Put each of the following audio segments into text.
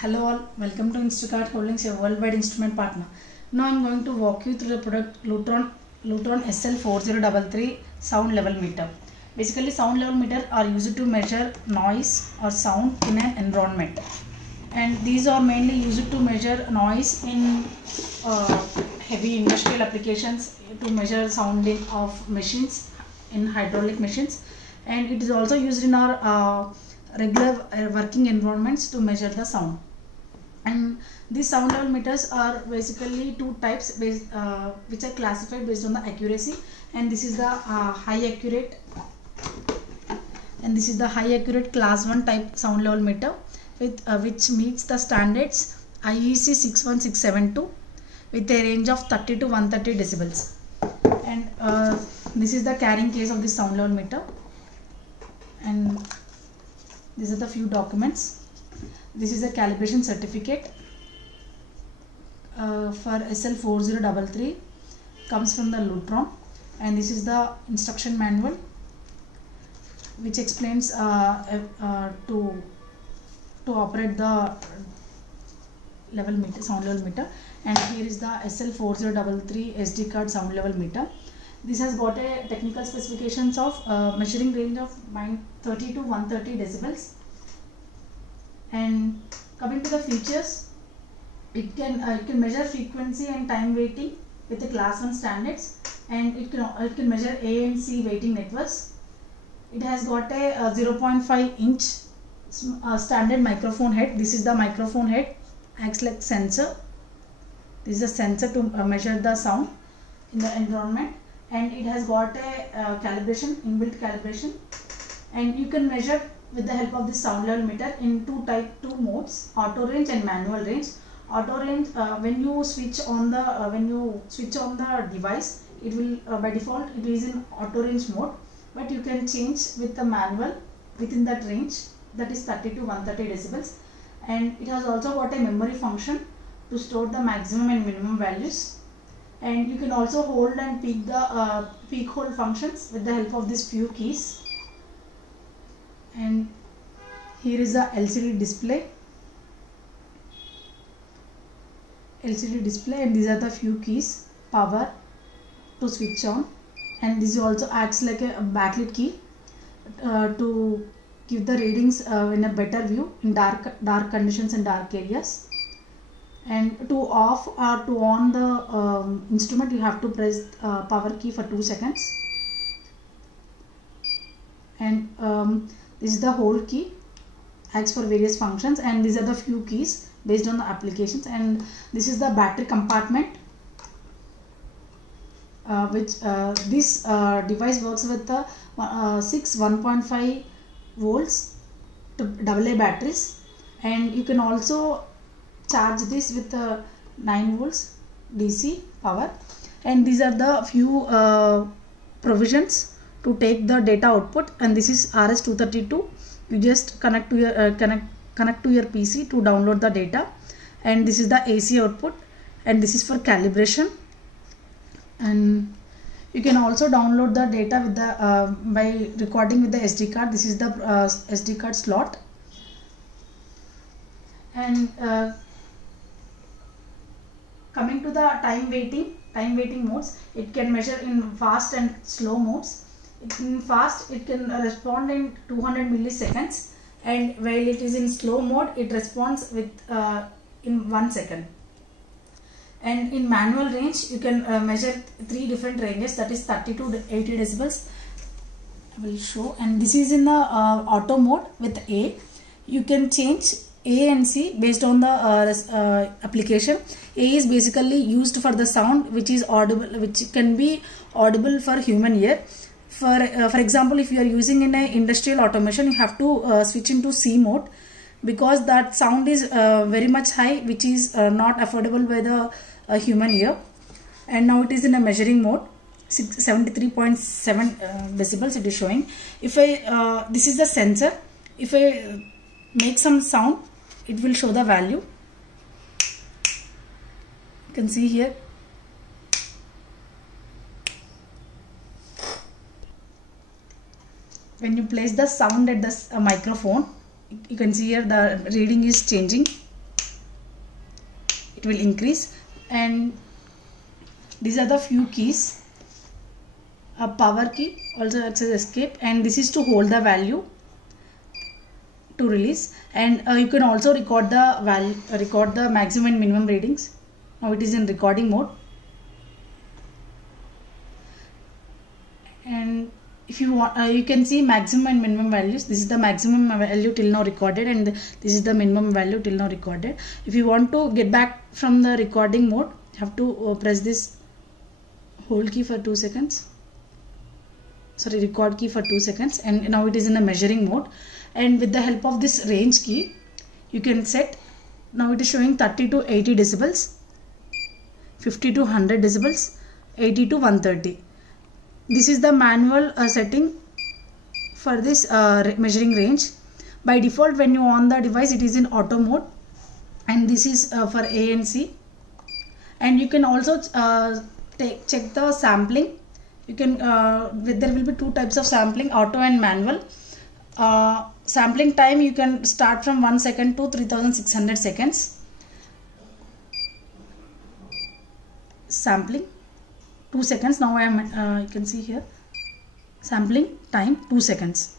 Hello all, welcome to Instacart Holdings, your worldwide instrument partner. Now I am going to walk you through the product Lutron SL4033 sound level meter. Basically, sound level meter are used to measure noise or sound in an environment, and these are mainly used to measure noise in heavy industrial applications, to measure sounding of machines in hydraulic machines, and it is also used in our regular working environments to measure the sound. And these sound level meters are basically two types which are classified based on the accuracy, and this is the high accurate, and this is the high accurate class 1 type sound level meter with which meets the standards IEC 61672 with a range of 30 to 130 decibels. And this is the carrying case of this sound level meter, and these are the few documents. This is a calibration certificate for SL4033, comes from the Lutron, and this is the instruction manual which explains to operate the level meter, sound level meter. And here is the SL4033 SD card sound level meter. This has got a technical specifications of measuring range of 30 to 130 decibels. And coming to the features, it can measure frequency and time weighting with the class 1 standards, and it can measure A and C weighting networks. It has got a 0.5 inch standard microphone head. This is the microphone head, acts like sensor. This is a sensor to measure the sound in the environment, and it has got a calibration, inbuilt calibration, and you can measure with the help of this sound level meter in two modes, auto range and manual range. Auto range, when you switch on the device, it will by default it is in auto range mode, but you can change with the manual within that range, that is 30 to 130 decibels. And it has also got a memory function to store the maximum and minimum values, and you can also hold and peak the peak hold functions with the help of these few keys. And here is the LCD display, and these are the few keys. Power to switch on, and this also acts like a backlit key to give the readings in a better view in dark conditions and dark areas. And to off or to on the instrument, you have to press power key for 2 seconds. And this is the hold key, acts for various functions, and these are the few keys based on the applications. And this is the battery compartment, which this device works with the 6 1.5 volts to AA batteries, and you can also charge this with 9 volts DC power. And these are the few provisions to take the data output, and this is RS-232. you just connect to your connect to your PC to download the data. And this is the AC output, and this is for calibration. And you can also download the data with the by recording with the SD card. This is the SD card slot. And coming to the time weighting modes, it can measure in fast and slow modes. In fast, it can respond in 200 milliseconds, and while it is in slow mode, it responds with in 1 second. And in manual range, you can measure 3 different ranges, that is 30 to 80 decibels. I will show. And this is in the auto mode with A. You can change A and C based on the application. A is basically used for the sound which is audible, which can be audible for human ear. For example, if you are using in a industrial automation, you have to switch into C mode, because that sound is very much high, which is not affordable by the human ear. And now it is in a measuring mode, 73.7 decibels it is showing. If I this is the sensor. If I make some sound, it will show the value. You can see here. When you place the sound at the microphone, you can see here the reading is changing. it will increase. And these are the few keys. A power key also acts as escape, and this is to hold the value to release. And you can also record the value, record the maximum and minimum readings. Now it is in recording mode. And if you want, you can see maximum and minimum values. This is the maximum value till now recorded, and this is the minimum value till now recorded. If you want to get back from the recording mode, you have to press this hold key for 2 seconds. Sorry, record key for 2 seconds, and now it is in a measuring mode. And with the help of this range key, you can set. Now it is showing 30 to 80 decibels, 50 to 100 decibels, 80 to 130. This is the manual setting for this measuring range. By default, when you on the device, it is in auto mode, and this is for A and C. And you can also check the sampling. You can there will be two types of sampling, auto and manual. Sampling time, you can start from 1 second to 3600 seconds. Sampling 2 seconds. Now I am you can see here sampling time 2 seconds.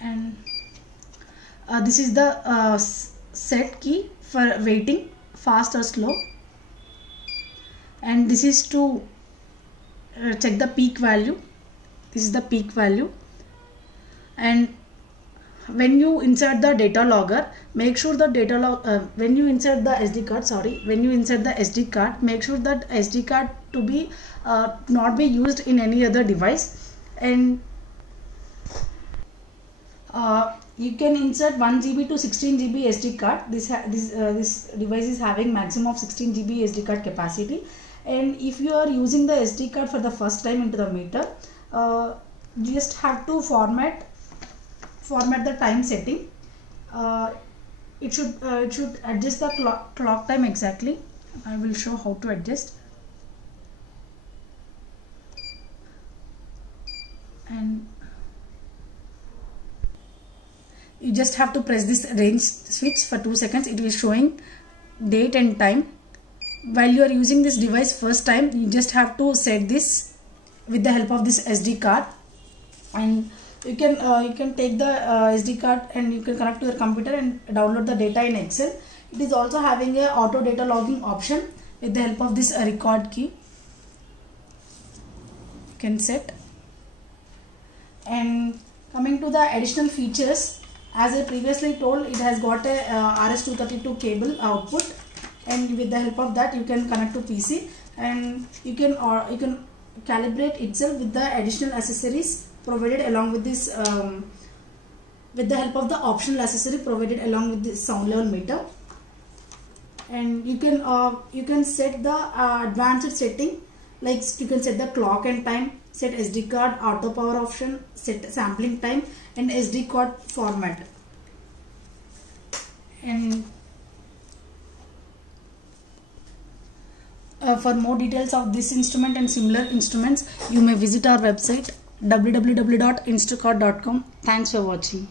And this is the set key for waiting, fast or slow. And this is to check the peak value. This is the peak value. And when you insert the data logger, make sure the data log when you insert the SD card, make sure that SD card to be not be used in any other device. And you can insert 1 GB to 16 GB SD card. This device is having maximum of 16 GB SD card capacity. And if you are using the SD card for the first time into the meter, you just have to format the time setting. It should adjust the clock time exactly. I will show how to adjust. And you just have to press this range switch for 2 seconds. It is showing date and time. While you are using this device first time, you just have to set this with the help of this SD card. And you can take the SD card and you can connect to your computer and download the data in Excel. It is also having a auto data logging option with the help of this record key. You can set. And coming to the additional features, as I previously told, it has got a RS-232 cable output, and with the help of that you can connect to PC, and you can calibrate itself with the additional accessories provided along with this with the help of the optional accessory provided along with this sound level meter. And you can set the advanced setting, like you can set the clock and time, set SD card auto power option, set sampling time, and SD card format. And for more details of this instrument and similar instruments, you may visit our website www.instacard.com. Thanks for watching.